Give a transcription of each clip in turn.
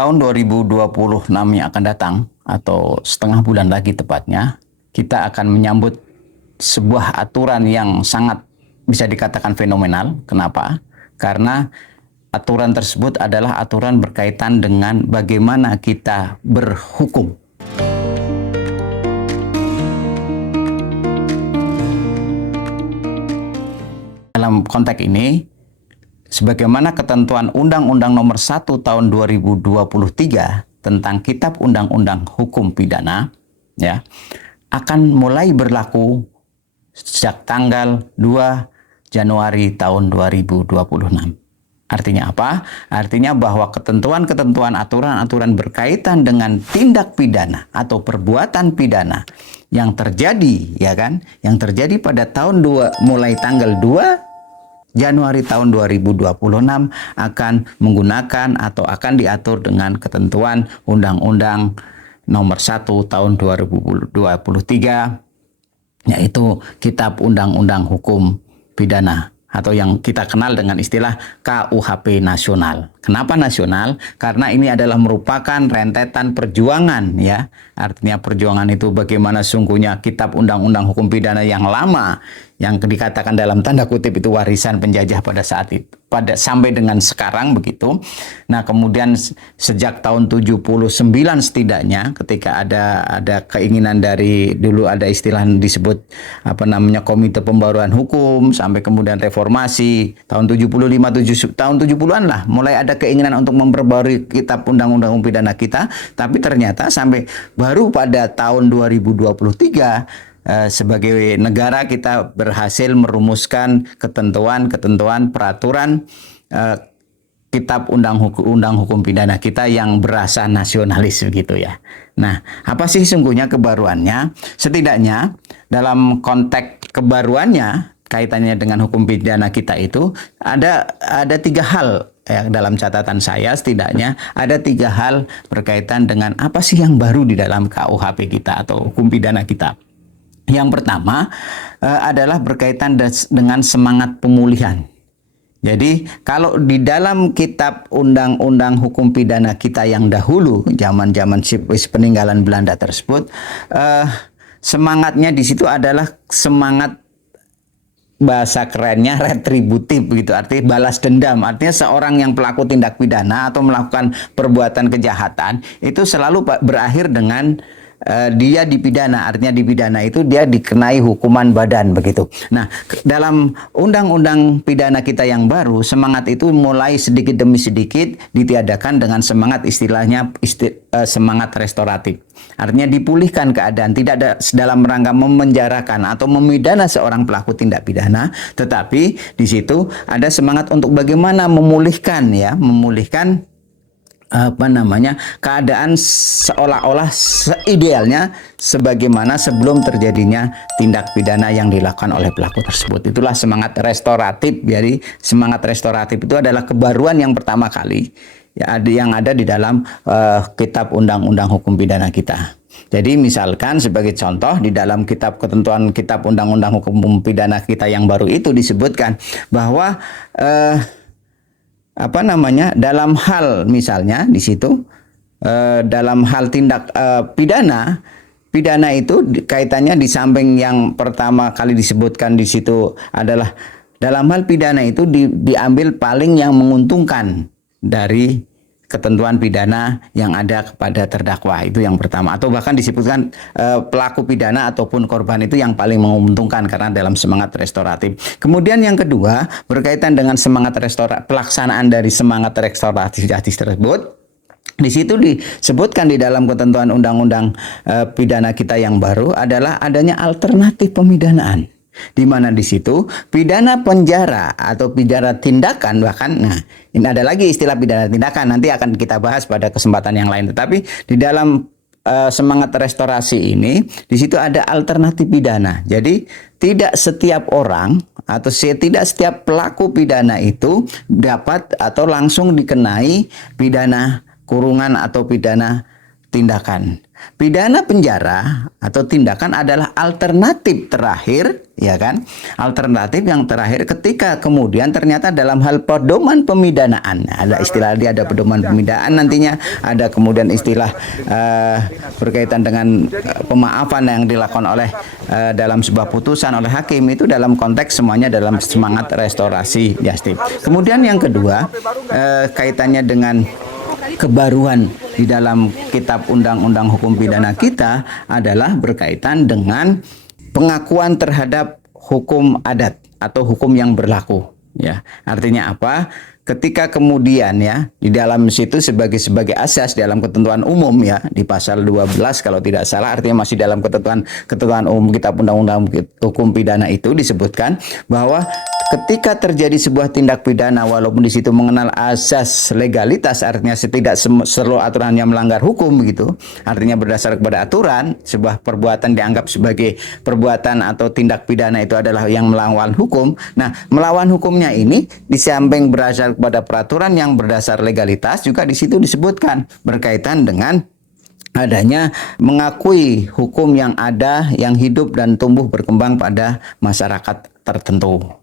tahun 2026 yang akan datang, atau setengah bulan lagi tepatnya, kita akan menyambut sebuah aturan yang sangat bisa dikatakan fenomenal. Kenapa? Karena aturan tersebut adalah aturan berkaitan dengan bagaimana kita berhukum. Dalam konteks ini, sebagaimana ketentuan Undang-Undang Nomor 1 Tahun 2023 tentang Kitab Undang-Undang Hukum Pidana, ya, akan mulai berlaku sejak tanggal 2 Januari tahun 2026. Artinya apa? Artinya bahwa ketentuan-ketentuan aturan-aturan berkaitan dengan tindak pidana atau perbuatan pidana yang terjadi, ya kan, yang terjadi pada tahun mulai tanggal 2 Januari tahun 2026 akan menggunakan atau akan diatur dengan ketentuan Undang-Undang Nomor 1 Tahun 2023, yaitu Kitab Undang-Undang Hukum Pidana, atau yang kita kenal dengan istilah KUHP nasional. Kenapa nasional? Karena ini adalah merupakan rentetan perjuangan, ya. Artinya perjuangan itu bagaimana sungguhnya Kitab Undang-Undang Hukum Pidana yang lama, yang dikatakan dalam tanda kutip itu warisan penjajah pada saat itu, sampai dengan sekarang begitu. Nah, kemudian sejak tahun 79 setidaknya, ketika ada keinginan dari, dulu ada istilah disebut Komite Pembaruan Hukum, sampai kemudian reformasi tahun 75 tahun 70-an lah, mulai ada keinginan untuk memperbarui Kitab Undang-Undang Hukum Pidana kita, tapi ternyata sampai baru pada tahun 2023 sebagai negara kita berhasil merumuskan ketentuan-ketentuan peraturan Kitab Undang Hukum Pidana kita yang berasa nasionalis begitu ya. Nah, apa sih sungguhnya kebaruannya? Setidaknya dalam konteks kebaruannya kaitannya dengan hukum pidana kita itu ada 3 hal ya, dalam catatan saya setidaknya ada 3 hal berkaitan dengan apa sih yang baru di dalam KUHP kita atau hukum pidana kita. Yang pertama adalah berkaitan dengan semangat pemulihan. Jadi kalau di dalam Kitab Undang-Undang Hukum Pidana kita yang dahulu, zaman-zaman peninggalan Belanda tersebut, semangatnya di situ adalah semangat, bahasa kerennya retributif begitu, artinya balas dendam. Artinya seorang yang pelaku tindak pidana atau melakukan perbuatan kejahatan itu selalu berakhir dengan dia dipidana. Artinya dipidana itu dia dikenai hukuman badan begitu. Nah, dalam undang-undang pidana kita yang baru, semangat itu mulai sedikit demi sedikit ditiadakan dengan semangat istilahnya semangat restoratif. Artinya dipulihkan keadaan, tidak ada dalam rangka memenjarakan atau memidana seorang pelaku tindak pidana, tetapi di situ ada semangat untuk bagaimana memulihkan keadaan seolah-olah seidealnya sebagaimana sebelum terjadinya tindak pidana yang dilakukan oleh pelaku tersebut. Itulah semangat restoratif. Jadi semangat restoratif itu adalah kebaruan yang pertama kali ya, yang ada di dalam Kitab Undang-Undang Hukum Pidana kita. Jadi misalkan sebagai contoh di dalam ketentuan Kitab Undang-Undang Hukum Pidana kita yang baru itu disebutkan bahwa dalam hal misalnya di situ dalam hal tindak pidana itu kaitannya di samping yang pertama kali disebutkan di situ adalah dalam hal pidana itu diambil paling yang menguntungkan dari ketentuan pidana yang ada kepada terdakwa, itu yang pertama, atau bahkan disebutkan pelaku pidana ataupun korban itu yang paling menguntungkan karena dalam semangat restoratif. Kemudian yang kedua berkaitan dengan semangat pelaksanaan dari semangat restoratif justice tersebut. Di situ disebutkan di dalam ketentuan undang-undang pidana kita yang baru adalah adanya alternatif pemidanaan. Di mana di situ pidana penjara atau pidana tindakan, bahkan ini ada lagi istilah pidana tindakan, nanti akan kita bahas pada kesempatan yang lain. Tetapi di dalam semangat restorasi ini di situ ada alternatif pidana. Jadi tidak setiap orang atau tidak setiap pelaku pidana itu dapat atau langsung dikenai pidana kurungan atau pidana tindakan. Pidana penjara atau tindakan adalah alternatif terakhir, ya kan? Alternatif yang terakhir ketika kemudian ternyata dalam hal pedoman pemidanaan, ada istilah dia, ada pedoman pemidanaan nantinya, ada kemudian istilah berkaitan dengan pemaafan yang dilakukan oleh dalam sebuah putusan oleh hakim, itu dalam konteks semuanya dalam semangat restorasi justice. Kemudian yang kedua, kaitannya dengan kebaruan di dalam kitab undang-undang hukum pidana kita adalah berkaitan dengan pengakuan terhadap hukum adat atau hukum yang berlaku, ya. Artinya apa? Ketika kemudian ya di dalam situ sebagai asas dalam ketentuan umum, ya, di pasal 12 kalau tidak salah, artinya masih dalam ketentuan umum kitab undang-undang hukum pidana itu disebutkan bahwa ketika terjadi sebuah tindak pidana walaupun di situ mengenal asas legalitas, artinya tidak seluruh aturannya melanggar hukum begitu, artinya berdasar kepada aturan, sebuah perbuatan dianggap sebagai perbuatan atau tindak pidana itu adalah yang melawan hukum. Nah, melawan hukumnya ini di samping berasal kepada peraturan yang berdasar legalitas, juga di situ disebutkan berkaitan dengan adanya mengakui hukum yang ada, yang hidup dan tumbuh berkembang pada masyarakat tertentu.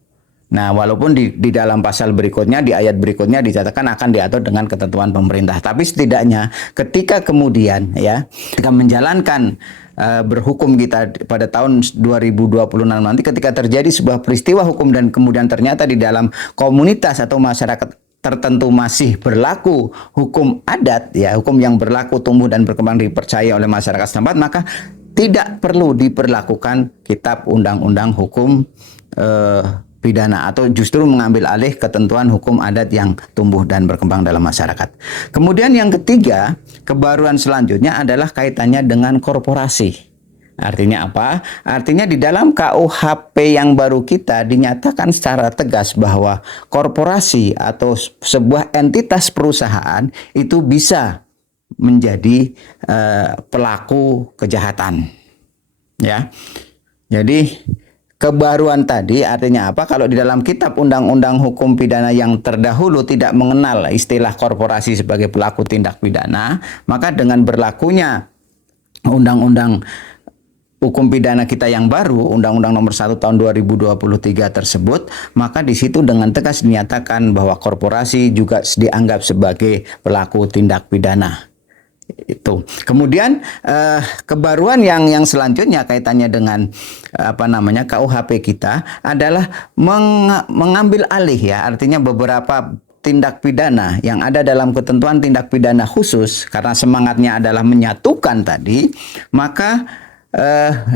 Nah, walaupun di dalam pasal berikutnya, di ayat berikutnya dicatatkan akan diatur dengan ketentuan pemerintah, tapi setidaknya ketika kemudian ya ketika menjalankan berhukum kita pada tahun 2026 nanti, ketika terjadi sebuah peristiwa hukum dan kemudian ternyata di dalam komunitas atau masyarakat tertentu masih berlaku hukum adat, ya, hukum yang berlaku, tumbuh dan berkembang dipercaya oleh masyarakat setempat, maka tidak perlu diberlakukan kitab undang-undang hukum pidana atau justru mengambil alih ketentuan hukum adat yang tumbuh dan berkembang dalam masyarakat. Kemudian yang ketiga, kebaruan selanjutnya adalah kaitannya dengan korporasi. Artinya apa? Artinya di dalam KUHP yang baru kita dinyatakan secara tegas bahwa korporasi atau sebuah entitas perusahaan itu bisa menjadi pelaku kejahatan. Ya. Jadi kebaruan tadi artinya apa? Kalau di dalam kitab undang-undang hukum pidana yang terdahulu tidak mengenal istilah korporasi sebagai pelaku tindak pidana, maka dengan berlakunya undang-undang hukum pidana kita yang baru, Undang-Undang Nomor 1 Tahun 2023 tersebut, maka di situ dengan tegas dinyatakan bahwa korporasi juga dianggap sebagai pelaku tindak pidana. Itu. Kemudian kebaruan yang selanjutnya kaitannya dengan KUHP kita adalah mengambil alih, ya, artinya beberapa tindak pidana yang ada dalam ketentuan tindak pidana khusus, karena semangatnya adalah menyatukan tadi, maka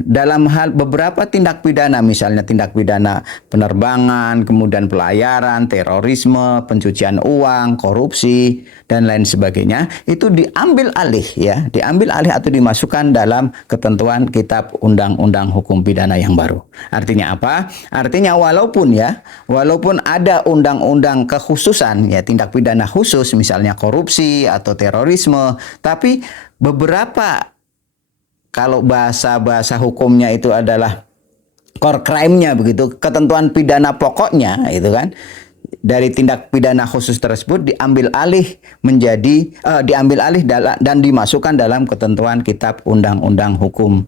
dalam hal beberapa tindak pidana, misalnya tindak pidana penerbangan, kemudian pelayaran, terorisme, pencucian uang, korupsi, dan lain sebagainya, itu diambil alih, ya, diambil alih atau dimasukkan dalam ketentuan kitab undang-undang hukum pidana yang baru. Artinya apa? Artinya walaupun ada undang-undang kekhususan, ya, tindak pidana khusus, misalnya korupsi atau terorisme, tapi beberapa, kalau bahasa hukumnya itu adalah core crime-nya begitu, ketentuan pidana pokoknya itu kan, dari tindak pidana khusus tersebut diambil alih dan dimasukkan dalam ketentuan kitab undang-undang hukum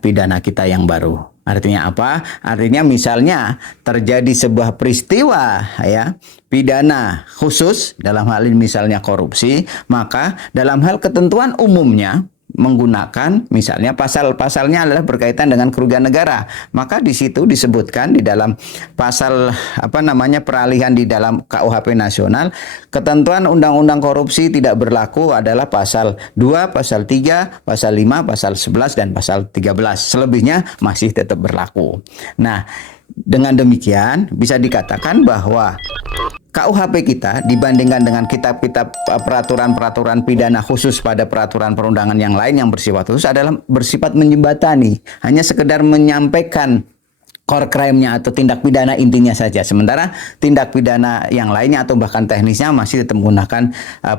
pidana kita yang baru. Artinya apa? Artinya misalnya terjadi sebuah peristiwa, ya, pidana khusus, dalam hal ini misalnya korupsi, maka dalam hal ketentuan umumnya menggunakan misalnya pasal-pasalnya adalah berkaitan dengan kerugian negara, maka di situ disebutkan di dalam pasal peralihan di dalam KUHP nasional, ketentuan undang-undang korupsi tidak berlaku adalah pasal 2, pasal 3, pasal 5, pasal 11 dan pasal 13. Selebihnya masih tetap berlaku. Nah, dengan demikian bisa dikatakan bahwa KUHP kita dibandingkan dengan kitab-kitab peraturan-peraturan pidana khusus pada peraturan perundangan yang lain yang bersifat khusus adalah bersifat menjembatani, hanya sekedar menyampaikan core crime-nya atau tindak pidana intinya saja. Sementara tindak pidana yang lainnya atau bahkan teknisnya masih tetap menggunakan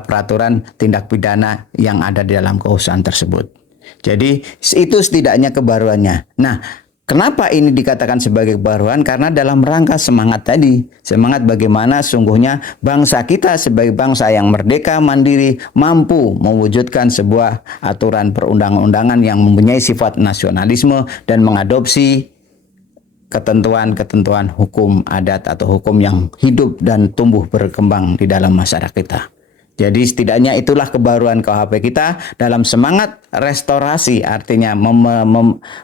peraturan tindak pidana yang ada di dalam kekhususan tersebut. Jadi itu setidaknya kebaruannya. Nah, Kenapa ini dikatakan sebagai kebaruan? Karena dalam rangka semangat tadi, semangat bagaimana sungguhnya bangsa kita sebagai bangsa yang merdeka, mandiri, mampu mewujudkan sebuah aturan perundang-undangan yang mempunyai sifat nasionalisme dan mengadopsi ketentuan-ketentuan hukum adat atau hukum yang hidup dan tumbuh berkembang di dalam masyarakat kita. Jadi setidaknya itulah kebaruan KUHP kita dalam semangat restorasi, artinya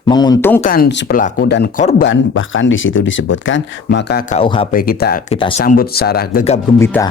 menguntungkan si pelaku dan korban, bahkan di situ disebutkan, maka KUHP kita sambut secara gegap gembita.